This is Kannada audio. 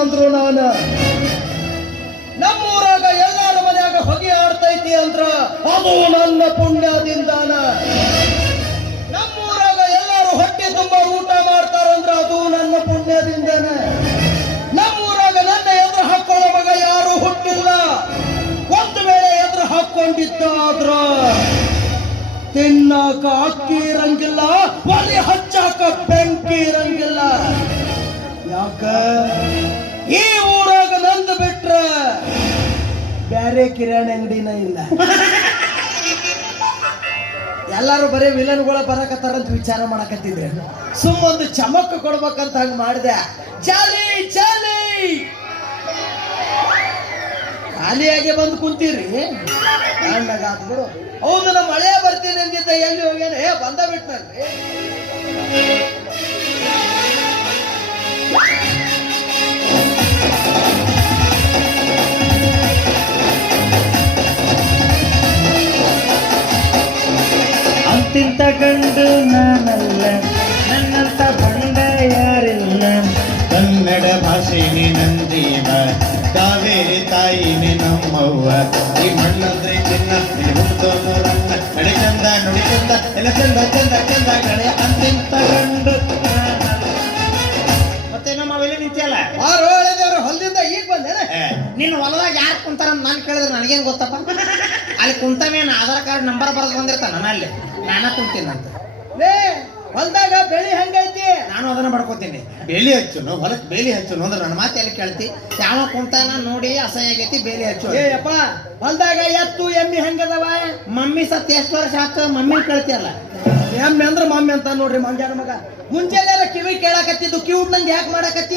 ಅಂದ್ರು ನಾನು. ನಮ್ಮೂರಾಗ ಎಲ್ಲಾರ ಮನ್ಯಾಗ ಹೊಗೆ ಆಡ್ತೈತಿ ಅಂದ್ರ ಅದು ನನ್ನ ಪುಣ್ಯದಿಂದಾನ ನಮ್ಮೂರಾಗ ಎಲ್ಲಾರು ಹೊಟ್ಟೆ ತುಂಬಾ ಊಟ ಮಾಡ್ತಾರಂದ್ರ ಅದು ನನ್ನ ಪುಣ್ಯದಿಂದಾನ. ನಮ್ಮೂರಾಗ ನನ್ನ ಎದುರು ಹಾಕೊಳ್ಳೋ ಮಗ ಯಾರು ಹುಟ್ಟಿಲ್ಲ. ಒಂದು ವೇಳೆ ಎದುರು ಹಾಕೊಂಡಿದ್ದಾದ್ರ ತಿನ್ನಾಕ ಅಕ್ಕಿ ಇರಂಗಿಲ್ಲ, ಒಲೆ ಹಚ್ಚಾಕ ಬೆಂಕಿ ಇರಂಗಿಲ್ಲ. ಯಾಕ? ಬ್ಯಾರೆ ಕಿರಾಣಿ ಅಂಗಡಿನ ಇಲ್ಲ. ಎಲ್ಲಾರು ಬರೀ ವಿಲನ್ಗಳ ಬರಕತ್ತಾರಂತ ವಿಚಾರ ಮಾಡಕತ್ತಿದ್ರೆ. ಸುಮ್ಮೊಂದು ಚಮಕ್ ಕೊಡ್ಬೇಕಂತ ಹಂಗ ಮಾಡಿದೆ. ಚಾಲಿ ಚಾಲಿ ಖಾಲಿಯಾಗಿ ಬಂದು ಕುಂತೀರಿ. ಬಿಡು. ಹೌದು ನಮ್ಮ ಮಳೆ ಬರ್ತೀನಿ ಅಂದಿದ್ದ ಎಲ್ಲಿ ಹೋಗ್ಯಾನ? ಏ, ಬಂದ ಬಿಟ್ನಲ್ರಿ. ಅಂತಿಂತ ಗಂಡು ನಾನಲ್ಲ ನನ್ನಂತ ಬಂಡ ಯಾರಿಲ್ಲ ಕನ್ನಡ ಭಾಷೆನೇ ನಂದೀವ ಕಾವೇರಿ ತಾಯಿನೇ ನಮ್ಮವ್ವ. ಈ ಮಣ್ಣಂದ್ರೆ ಚಿನ್ನ ಕಡೆ ನಡೆ ಚಂದ ನುಡಿ ಚಂದ ಎಲ್ಲ ಚಂದ ಚಂದ ಚಂದ ಕಡೆ ಅಂತಿಂತ ಗಂಡು ನಾನಲ್ಲ. ಮತ್ತೆ ನಮ್ಮ ಅವೆಲ್ಲ ನಿಂತಿಯಲ್ಲ? ಹೊಲದಿಂದ ಈಗ ಬಂದೇನೆ. ನಿನ್ನ ಹೊಲದಾಗ ಯಾರು ಕುಂತಾರ ಅಂತ ನಾನು ಕೇಳಿದ್ರೆ ನನಗೇನು ಗೊತ್ತಪ್ಪ? ಅಲ್ಲಿ ಕುಂತವೇನು ಆಧಾರ್ ಕಾರ್ಡ್ ನಂಬರ್ ಬರೆದು ಬಂದಿರ್ತಾನ ಅಲ್ಲಿ ನಾನ ಕುಂತೀನಂತ. ಲೇ ಹೊಲದಾಗ ಬೆಳಿ ಹಂಗೈತಿ? ನಾನು ಅದನ್ನ ಮಾಡ್ಕೋತೀನಿ ಬೇಲಿ ಹಚ್ಚುನು? ಹೊಲಕ್ಕೆ ಬೇಲಿ ಹಚ್ಚುನು ಅಂದ್ರೆ ನನ್ನ ಮಾತು ಎಲ್ಲಿ ಕೇಳ್ತಿ? ಯಾವ ಕುಂತಾನ ನೋಡಿ ಅಸಹ್ಯ ಆಗೈತಿ ಬೇಲಿ ಹಚ್ಚು ಏ ಹೊಲದಾಗ ಹೊಲ್ದಾಗ ಎತ್ತು ಎಮ್ಮಿ ಹೆಂಗದವ? ಮಮ್ಮಿ ಸತ್ ಎಷ್ಟು ವರ್ಷ ಆತ ಮಮ್ಮಿ ಕೇಳ್ತಿಯಲ್ಲ. ಎಮ್ಮಿ ಅಂದ್ರ ಮಮ್ಮಿ ಅಂತ ನೋಡ್ರಿ ಮಂಜಾನ ಮಗ. ಮುಂಚೆ ಕಿವಿ ಕೇಳಾಕತ್ತಿದ್ದು ಕಿವಿ ನಂಗೆ ಯಾಕೆ ಮಾಡಾಕತ್ತಿ?